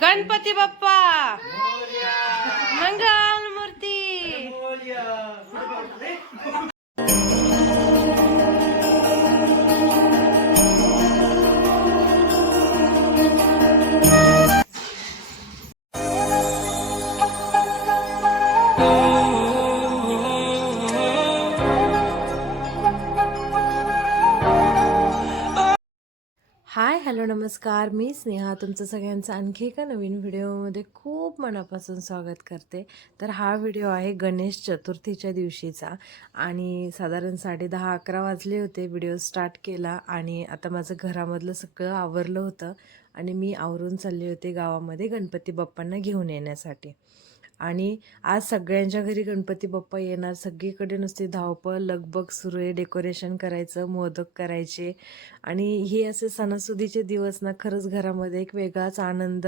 गणपती बाप्पा! मंगल! Hello नमस्कार. मी स्नेहा तुमचं सगळ्यांचं आणखी एका नवीन व्हिडिओमध्ये खूप मनापासून स्वागत करते. तर हा व्हिडिओ आहे गणेश चतुर्थीच्या दिवशीचा आणि साधारण साडे दहा अकरा वाजले होते. व्हिडिओ स्टार्ट केला आणि आता माझं घरामधलं सगळं आवरलं होतं आणि मी आवरून चालले होते गावामध्ये गणपती बाप्पांना घेऊन येण्यासाठी. आणि आज सगळ्यांच्या घरी गणपती बाप्पा येणार. सगळीकडे नुसती धावपळ लगबग सुरू आहे. डेकोरेशन करायचं मोदक करायचे. आणि हे असे सणासुदीचे दिवस ना खरंच घरामध्ये एक वेगळाच आनंद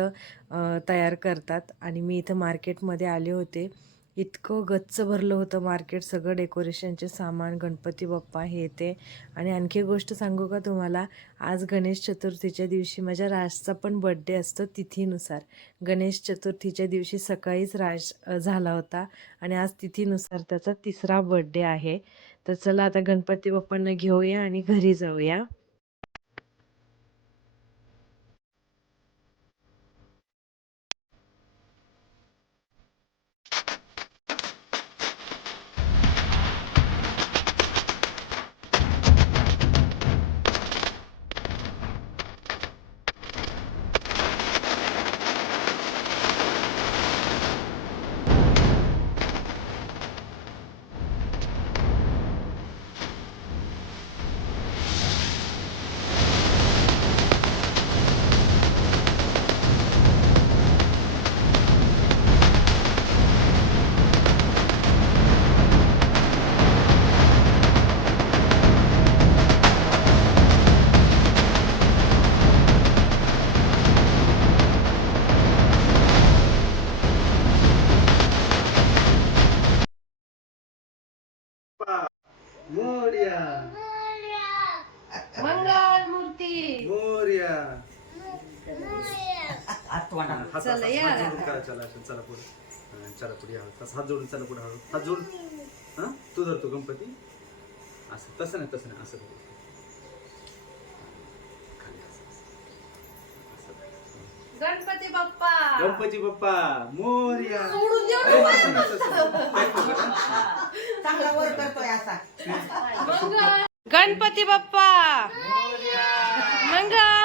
तयार करतात. आणि मी इथं मार्केटमध्ये आले होते. इतकं गच्च भरलं होतं मार्केट सगळं डेकोरेशनचे सामान गणपती बाप्पा हे ते. आणि आणखी गोष्ट सांगू का तुम्हाला? आज गणेश चतुर्थीच्या दिवशी माझ्या राजचा पण बड्डे असतो तिथीनुसार. गणेश चतुर्थीच्या दिवशी सकाळीच राज झाला होता. आणि आज तिथीनुसार त्याचा तिसरा बड्डे आहे. तर चला आता गणपती बाप्पांना घेऊया आणि घरी जाऊया. चला, हात हात या. जोडून करा चला असं, चला पुढे. हा, चला पुढे या तसं हात जोडून चला पुढे हळू हात जोडून हा? तू धरतो गणपती. असं तसं नाही तसं नाही असं धर. खाली असं, असं. असं. गणपती बाप्पा. गणपती बाप्पा मोर्या. सोडून देऊ ए, असं नाही, तसं नाही. पाय पकड. चांगला वर करतोय असा. मंगल. गणपती बाप्पा. मंगल.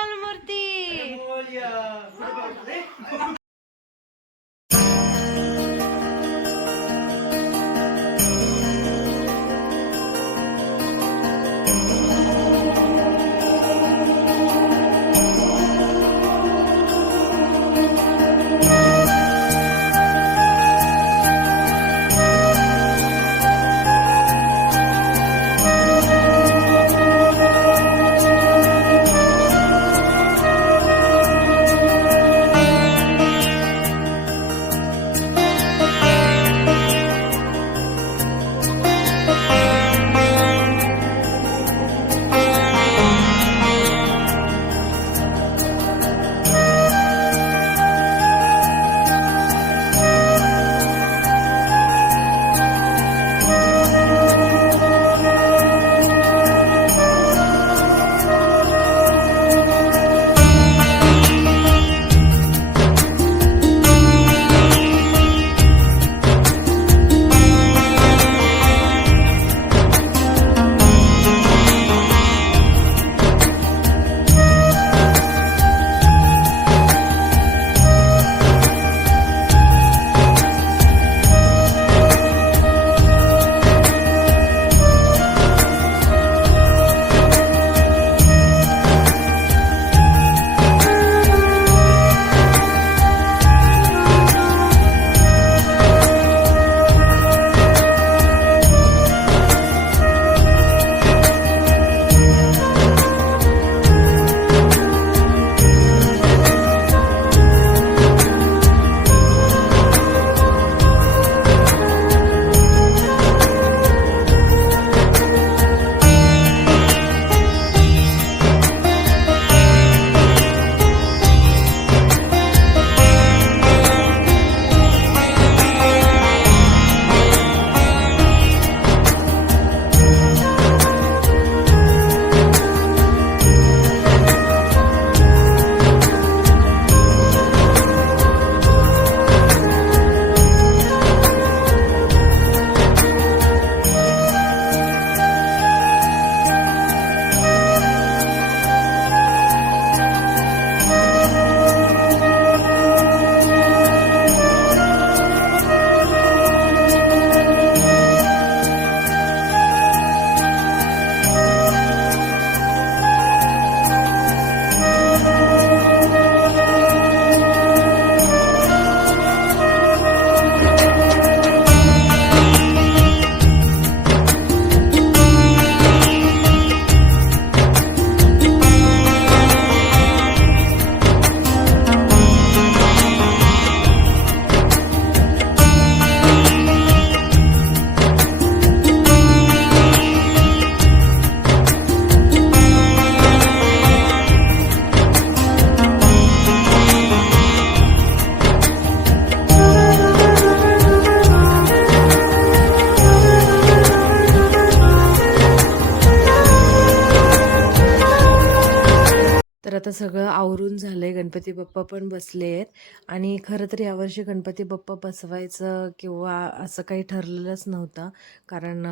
सगळं आवरून झालं आहे गणपती बाप्पा पण बसले आहेत. आणि खरं तर यावर्षी गणपती बाप्पा बसवायचं किंवा असं काही ठरलेलंच नव्हतं. कारण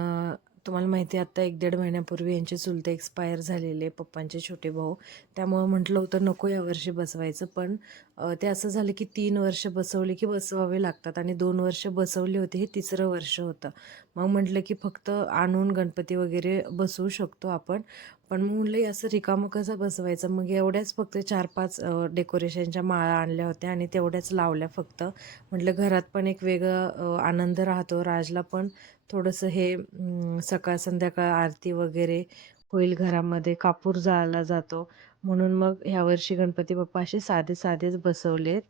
तुम्हाला माहिती आहे आत्ता एक दीड महिन्यापूर्वी यांचे चुलते एक्सपायर झालेले पप्पांचे छोटे भाऊ. त्यामुळं म्हटलं होतं नको यावर्षी बसवायचं. पण ते असं झालं की तीन वर्ष बसवले की बसवावे लागतात. आणि दोन वर्ष बसवले होते हे तिसरं वर्ष होतं. मग म्हटलं की फक्त आणून गणपती वगैरे बसवू शकतो आपण. पण मग असं रिकामं कसं बसवायचं? मग एवढ्याच फक्त चार पाच डेकोरेशनच्या माळा आणल्या होत्या आणि तेवढ्याच लावल्या फक्त. म्हटलं घरात पण एक वेगळं आनंद राहतो. राजला पण थोडंसं हे सकाळ संध्याकाळ आरती वगैरे होईल घरामध्ये. कापूर जाळला जातो. म्हणून मग ह्यावर्षी गणपती बाप्पा असे साधे साधेच बसवलेत.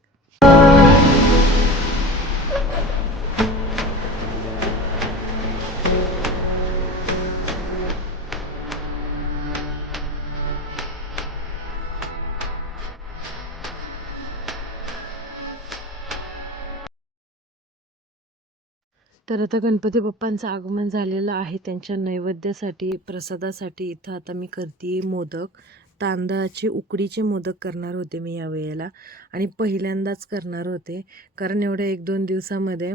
तर आता गणपती बाप्पांचं आगमन झालेलं आहे. त्यांच्या नैवेद्यासाठी प्रसादासाठी इथं आता मी करते मोदक. तांदळाचे उकडीचे मोदक करणार होते मी या वेळेला आणि पहिल्यांदाच करणार होते. कारण एवढ्या एक दोन दिवसामध्ये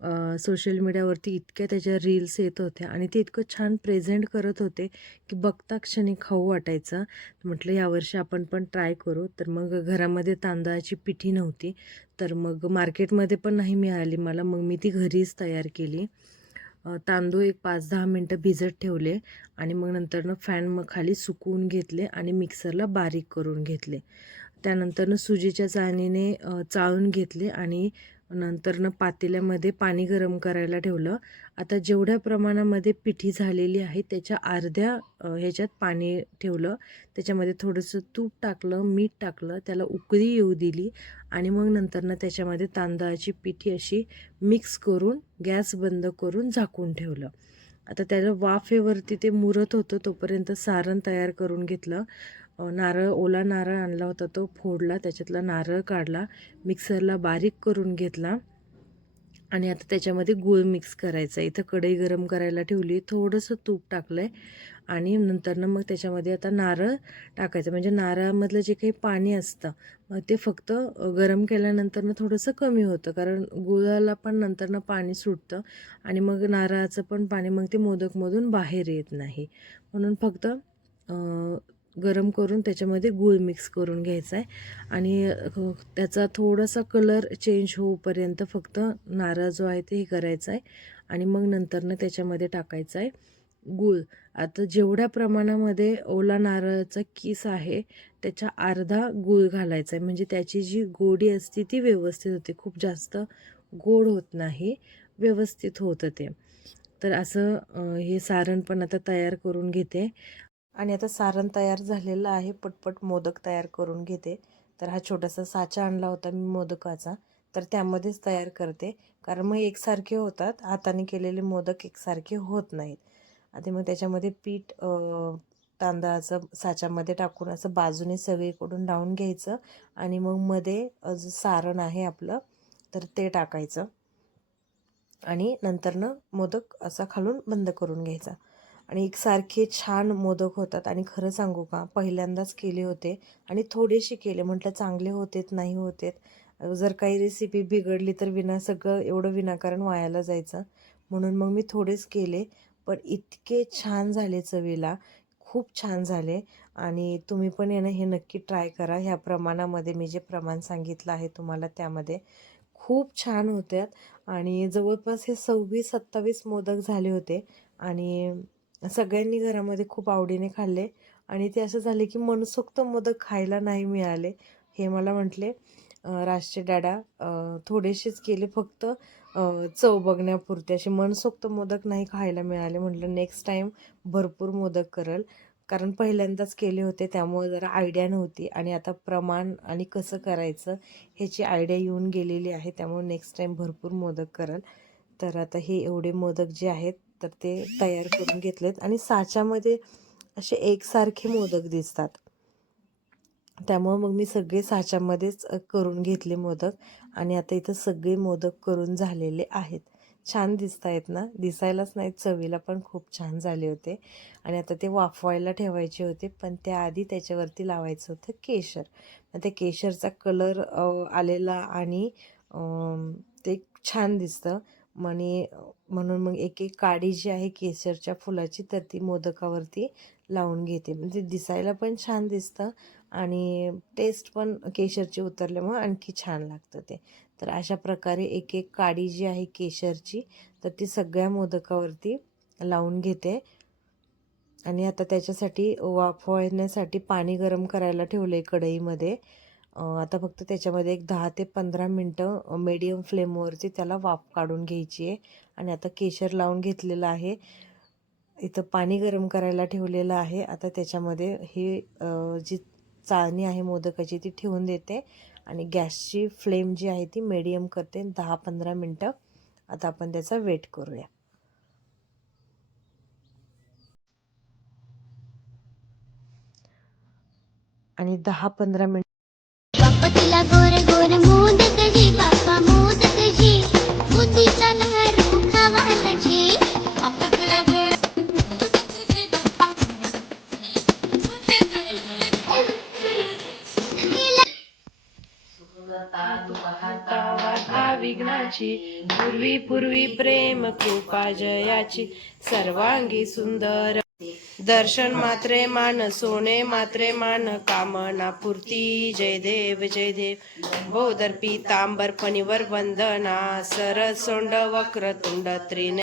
सोशल मीडियावरती इतक्या त्याच्या रील्स येत होत्या आणि ते इतकं छान प्रेझेंट करत होते की बघता क्षणी खाऊ वाटायचं. म्हटलं यावर्षी आपण पण ट्राय करू. तर मग घरामध्ये तांदळाची पिठी नव्हती. तर मग मार्केटमध्ये पण नाही मिळाली मला. मग मी ती घरीच तयार केली. तांदूळ एक पाच दहा मिनटं भिजत ठेवले आणि मग नंतरनं फॅन मग खाली सुकवून घेतले आणि मिक्सरला बारीक करून घेतले. त्यानंतरनं सुजीच्या चाळणीने चाळून घेतले आणि नंतरनं पातेल्यामध्ये पाणी गरम करायला ठेवलं. आता जेवढ्या प्रमाणामध्ये पिठी झालेली आहे त्याच्या अर्ध्या ह्याच्यात पाणी ठेवलं. त्याच्यामध्ये थोडंसं तूप टाकलं मीठ टाकलं त्याला उकळी येऊ दिली आणि मग नंतरनं त्याच्यामध्ये तांदळाची पिठी अशी मिक्स करून गॅस बंद करून झाकून ठेवलं. आता त्याला वाफेवरती ते मुरत होतं तोपर्यंत सारण तयार करून घेतलं. नारळ ओला नारळ आणला होता तो फोडला त्याच्यातला नारळ काढला मिक्सरला बारीक करून घेतला आणि आता त्याच्यामध्ये गूळ मिक्स करायचा इथं कढई गरम करायला ठेवली थोडंसं तूप टाकलं आहे आणि नंतरनं मग त्याच्यामध्ये आता नारळ टाकायचं. म्हणजे नारळामधलं जे काही पाणी असतं मग ते फक्त गरम केल्यानंतरनं थोडंसं कमी होतं कारण गुळाला पण नंतरनं पाणी सुटतं आणि मग नारळाचं पण पाणी मग ते मोदकमधून बाहेर येत नाही. म्हणून फक्त गरम करून त्याच्यामध्ये गूळ मिक्स करून घ्यायचा आहे आणि त्याचा थोडासा कलर चेंज होऊपर्यंत फक्त नारळ जो आहे ते हे करायचा आहे आणि मग नंतरनं त्याच्यामध्ये टाकायचा आहे गूळ. आता जेवढ्या प्रमाणामध्ये ओला नारळाचा किस आहे त्याच्या अर्धा गूळ घालायचा आहे म्हणजे त्याची जी गोडी असते ती व्यवस्थित होते. खूप जास्त गोड होत नाही व्यवस्थित होतं ते. तर असं हे सारण पण आता तयार करून घेते. आणि आता सारण तयार झालेलं आहे. पटपट मोदक तयार करून घेते. तर हा छोटासा साचा आणला होता मी मोदकाचा. तर त्यामध्येच तयार करते. कारण मग एकसारखे होतात. हाताने केलेले मोदक एकसारखे होत नाहीत. आधी मग त्याच्यामध्ये पीठ तांदळाचं साच्यामध्ये टाकून असं बाजूने सगळीकडून लावून घ्यायचं. आणि मग मध्ये जो सारण आहे आपलं तर ते टाकायचं. आणि नंतरनं मोदक असा खालून बंद करून घ्यायचा. आणि एकसारखे छान मोदक होतात. आणि खरं सांगू का पहिल्यांदाच केले होते आणि थोडेसे केले. म्हटलं चांगले होतेत नाही होतेत. जर काही रेसिपी बिघडली तर विना सगळं एवढं विनाकारण वायाला जायचं. म्हणून मग मी थोडेच केले. पण इतके छान झाले चवीला. खूप छान झाले. आणि तुम्ही पण येणं हे नक्की ट्राय करा. ह्या प्रमाणामध्ये मी जे प्रमाण सांगितलं आहे तुम्हाला त्यामध्ये खूप छान होत्यात. आणि जवळपास हे सव्वीस सत्तावीस मोदक झाले होते. आणि सगळ्यांनी घरामध्ये खूप आवडीने खाल्ले आणि ते असं झाले की मनसोक्त मोदक खायला नाही मिळाले हे मला म्हटले. राजचे डॅडा थोडेसेच केले फक्त चव बघण्यापुरते. असे मनसोक्त मोदक नाही खायला मिळाले म्हटलं नेक्स्ट टाईम भरपूर मोदक करल. कारण पहिल्यांदाच केले होते त्यामुळे जरा आयडिया नव्हती. आणि आता प्रमाण आणि कसं करायचं ह्याची आयडिया येऊन गेलेली आहे त्यामुळे नेक्स्ट टाईम भरपूर मोदक करल. तर आता हे एवढे मोदक जे आहेत तर ते तयार करून घेतलेत आणि साच्यामध्ये असे एकसारखे मोदक दिसतात. त्यामुळं मग मी सगळे साच्यामध्येच करून घेतले मोदक आणि आता इथं सगळे मोदक करून झालेले आहेत. छान दिसत आहेत ना? दिसायलाच नाही चवीला पण खूप छान झाले होते. आणि आता ते वाफवायला ठेवायचे होते पण त्याआधी त्याच्यावरती लावायचं होतं केशर. मग त्या केशरचा कलर आलेला आणि ते छान दिसतं. आणि म्हणून मग एक एक काडी जी आहे केशरच्या फुलाची तर ती मोदकावरती लावून घेते. म्हणजे दिसायला पण छान दिसतं आणि टेस्ट पण केशरची उतरल्यामुळे आणखी छान लागतं ते. तर अशा प्रकारे एक एक काडी जी आहे केशरची तर ती सगळ्या मोदकावरती लावून घेते. आणि आता त्याच्यासाठी वाफवण्यासाठी पाणी गरम करायला ठेवलं आहे कढईमध्ये. आता फक्त त्याच्यामध्ये एक दहा ते पंधरा मिनटं मीडियम फ्लेमवरती त्याला वाफ काढून घ्यायची आहे. आणि आता केशर लावून घेतलेलं आहे. इथं पाणी गरम करायला ठेवलेलं आहे. आता त्याच्यामध्ये ही जी चाळणी आहे मोदकाची ती ठेवून देते. आणि गॅसची फ्लेम जी आहे ती मीडियम करते. दहा पंधरा मिनटं. आता आपण त्याचा वेट करूया. आणि दहा पंधरा मिनिट जयाची. पूर्वी पूर्वी प्रेम कृपा जयाची. सर्वांगी सुंदर. दर्शन मात्रे मान सोने मात्रे मान कामना पूर्ती. जय देव जय देव. बोदर पीतांबर पनिवर वंदना. सरसोंड वक्र वक्रतुंड त्रिने